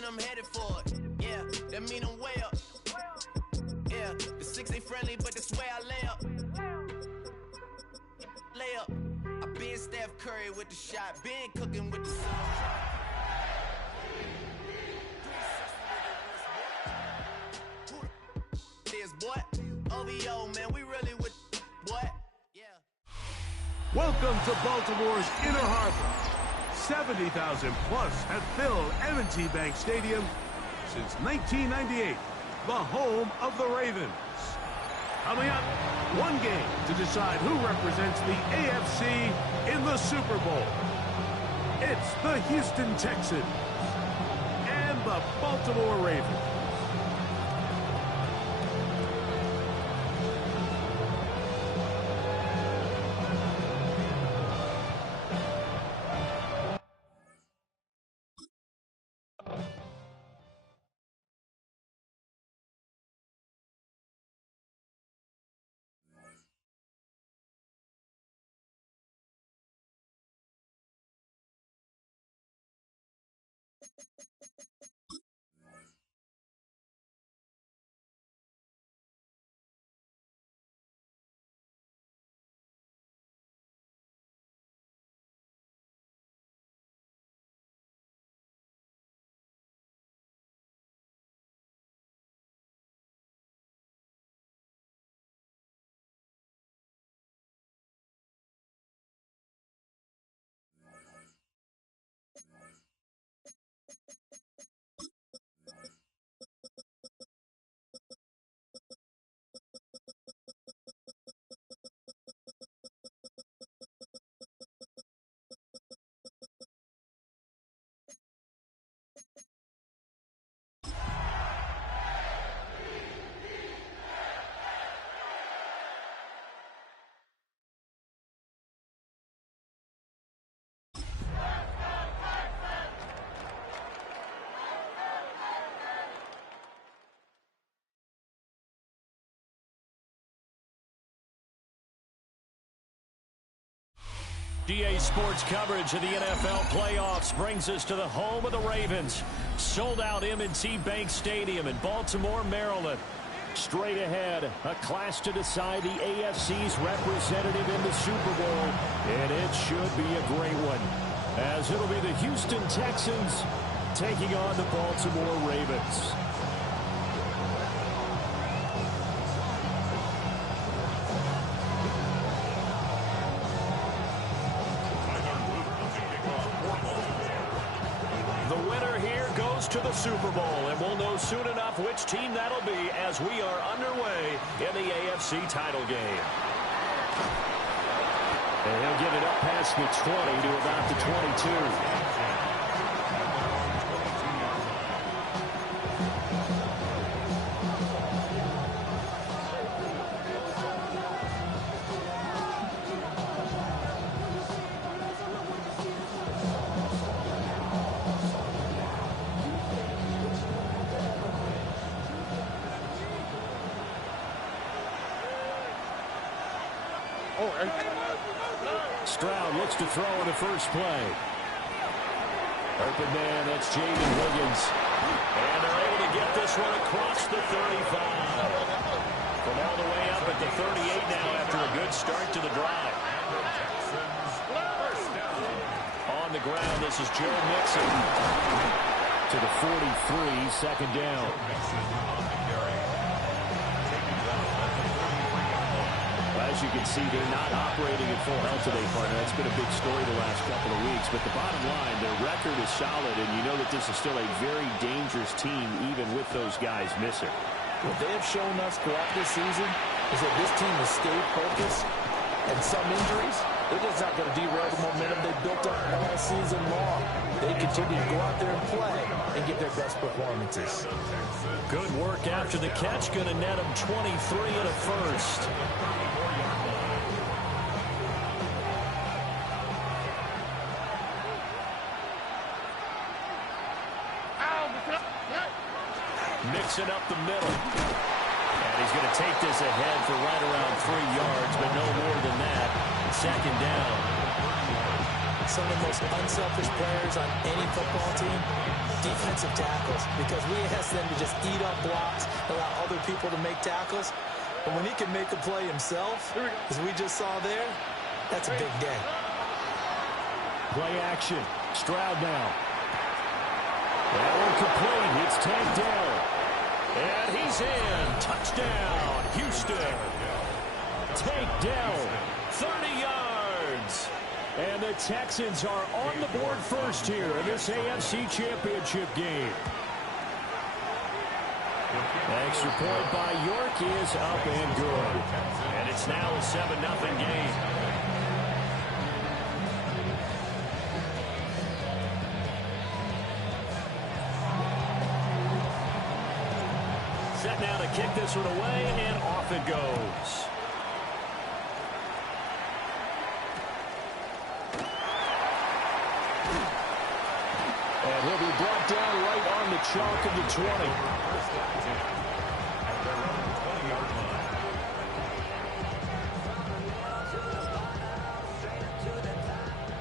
then I'm headed for it. Yeah, that mean I'm way up. Yeah, the 6 ain't friendly, but that's where I lay up. Lay up. I been Steph Curry with the shot, been cooking with the sauce. Boy, OVO, man, we really with what? Yeah. Welcome to Baltimore's Inner Harbor. 70,000 plus have filled M&T Bank Stadium since 1998, the home of the Ravens. Coming up, one game to decide who represents the AFC in the Super Bowl. It's the Houston Texans and the Baltimore Ravens. GA Sports coverage of the NFL playoffs brings us to the home of the Ravens. Sold out M&T Bank Stadium in Baltimore, Maryland. Straight ahead, a clash to decide the AFC's representative in the Super Bowl. And it should be a great one, as it'll be the Houston Texans taking on the Baltimore Ravens. To the Super Bowl, and we'll know soon enough which team that'll be as we are underway in the AFC title game. And he'll get it up past the 20 to about the 22. Stroud looks to throw in the first play. Open man, that's Jaden Williams. And they're able to get this one across the 35. From all the way up at the 38 now after a good start to the drive. On the ground, this is Joe Mixon. To the 43, second down. As you can see, they're not operating at full health today, partner. That's been a big story the last couple of weeks. But the bottom line, their record is solid, and you know that this is still a very dangerous team, even with those guys missing. What they have shown us throughout this season is that this team has stayed focused, and some injuries, they're just not going to derail the momentum they built up all season long. They continue to go out there and play and get their best performances. Good work after the catch. Going to net them 23 and a first. Mixing up the middle. And he's going to take this ahead for right around 3 yards, but no more than that. Second down. some of the most unselfish players on any football team? Defensive tackles, because we ask them to just eat up blocks, allow other people to make tackles. But when he can make a play himself, as we just saw there, that's a big day. Play action. Stroud now. That one complete. It's tagged down. And he's in. Touchdown, Houston. Takedown. 30 yards. And the Texans are on the board first here in this AFC Championship game. Extra point by York is up and good. And it's now a 7-0 game. Set now to kick this one away, and off it goes. And he'll be brought down right on the chalk of the 20.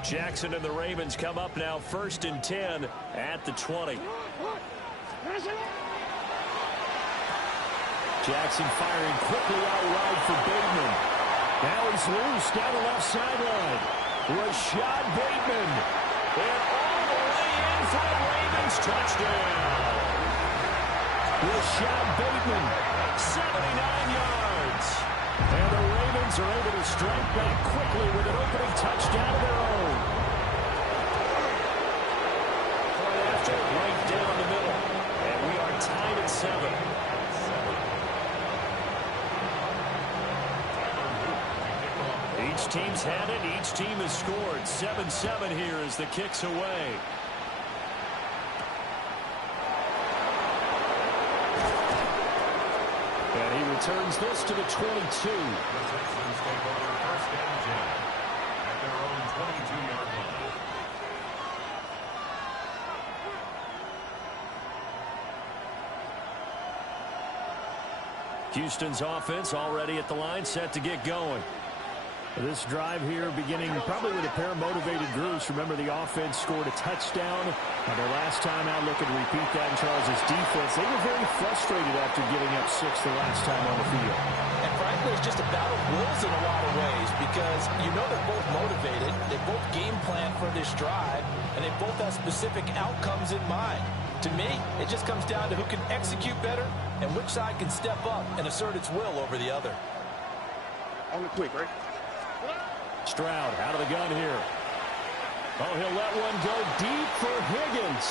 Jackson and the Ravens come up now 1st and 10 at the 20. Jackson firing quickly out wide for Bateman. Now he's loose down the left sideline. Rashad Bateman. And all the way in for the Ravens touchdown. Rashad Bateman, 79 yards. And the Ravens are able to strike back quickly with an opening touchdown of their own. Point after, right down the middle. And we are tied at 7. Each team's had it. Each team has scored. 7-7 here as the kick's away. And he returns this to the 22. The Texans take over 1st and 10 at their own 22-yard line. Houston's offense already at the line, set to get going. This drive here beginning probably with a pair of motivated groups. Remember, the offense scored a touchdown on their last time out. Looking to repeat that in Charles' defense. They were very frustrated after giving up 6 the last time on the field. And frankly, it's just a battle of wills in a lot of ways, because you know they're both motivated. They both game plan for this drive, and they both have specific outcomes in mind. To me, it just comes down to who can execute better and which side can step up and assert its will over the other. On the quick, right? Stroud out of the gun here. Oh, he'll let one go deep for Higgins.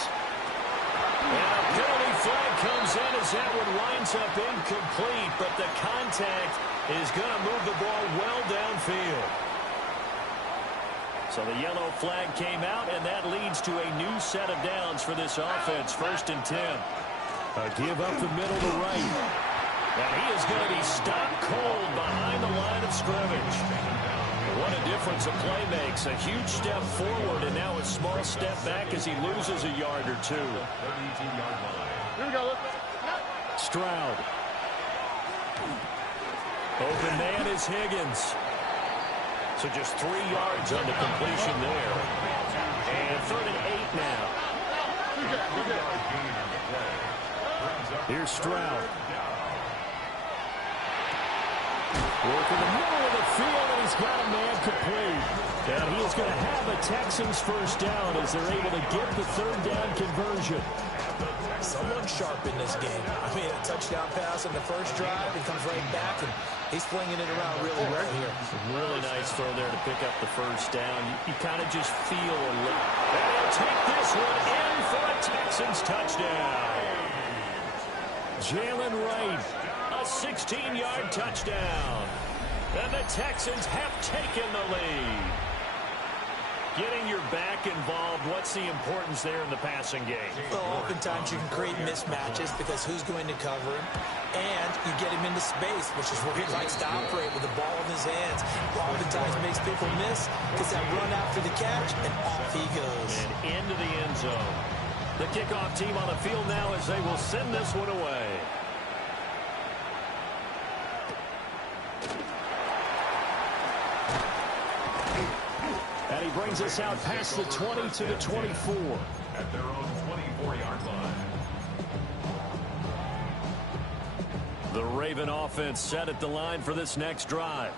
And a penalty flag comes in as that one winds up incomplete, but the contact is going to move the ball well downfield. So the yellow flag came out, and that leads to a new set of downs for this offense. 1st and 10. A give up the middle to right. And he is going to be stopped cold behind the line of scrimmage. What a difference a play makes. A huge step forward and now a small step back as he loses a yard or two. Here we go. Stroud. Open man is Higgins. So just 3 yards on the completion there. And 3rd and 8 now. Here's Stroud. Working the middle of the field, and he's got a man complete. And he is going to have a Texans first down as they're able to get the 3rd down conversion. Someone sharp in this game. I mean, a touchdown pass on the first drive. He comes right back, and he's flinging it around really well here. Really nice throw there to pick up the first down. You kind of just feel a little. And he'll take this one in for a Texans touchdown. Jalen Wright, a 16-yard touchdown. And the Texans have taken the lead. Getting your back involved, what's the importance there in the passing game? Well, oftentimes you can create mismatches because who's going to cover him, and you get him into space, which is where he likes to operate with the ball in his hands. Oftentimes makes people miss, gets that run after the catch, and off he goes. And into the end zone. The kickoff team on the field now as they will send this one away. brings us out past the 20 to the 24. At their own 24-yard line. The Raven offense set at the line for this next drive.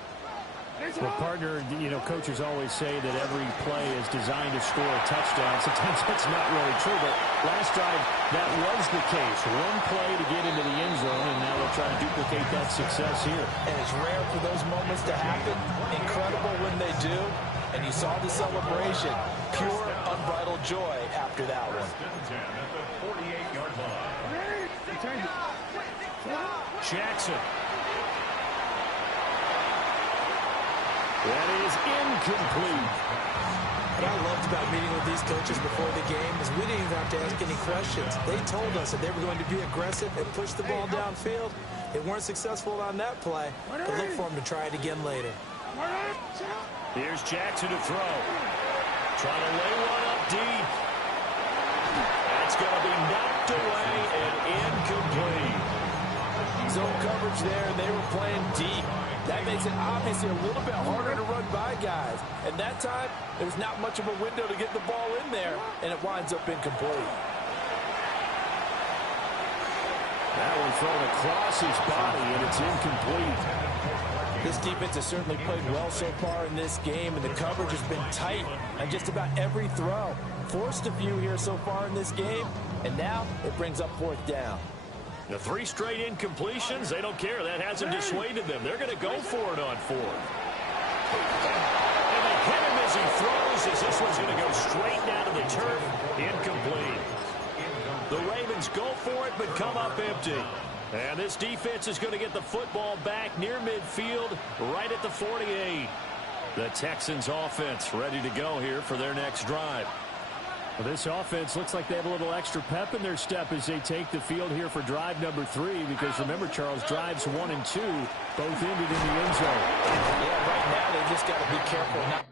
Well, partner, coaches always say that every play is designed to score a touchdown. Sometimes that's not really true, but last drive, that was the case. One play to get into the end zone, and now they'll try to duplicate that success here. And it's rare for those moments to happen. Incredible when they do. And you saw the celebration. Pure, unbridled joy after that one. At the 48-yard line. Jackson. That is incomplete. What I loved about meeting with these coaches before the game is we didn't even have to ask any questions. They told us that they were going to be aggressive and push the ball downfield. They weren't successful on that play, but look for them to try it again later. Here's Jackson to throw. Trying to lay one up deep. That's going to be knocked away and incomplete. Zone coverage there, and they were playing deep. That makes it obviously a little bit harder to run by guys. And that time, there's not much of a window to get the ball in there, and it winds up incomplete. That one thrown across his body, and it's incomplete. This defense has certainly played well so far in this game, and the coverage has been tight on just about every throw. Forced a few here so far in this game, and now it brings up fourth down. The 3 straight incompletions, they don't care. That hasn't dissuaded them. They're going to go for it on 4th. And they hit him as he throws, as this one's going to go straight down to the turf. Incomplete. The Ravens go for it, but come up empty. And this defense is going to get the football back near midfield, right at the 48. The Texans offense ready to go here for their next drive. Well, this offense looks like they have a little extra pep in their step as they take the field here for drive number 3, because remember, Charles, drives 1 and 2 both ended in the end zone. Yeah, right now they just got to be careful not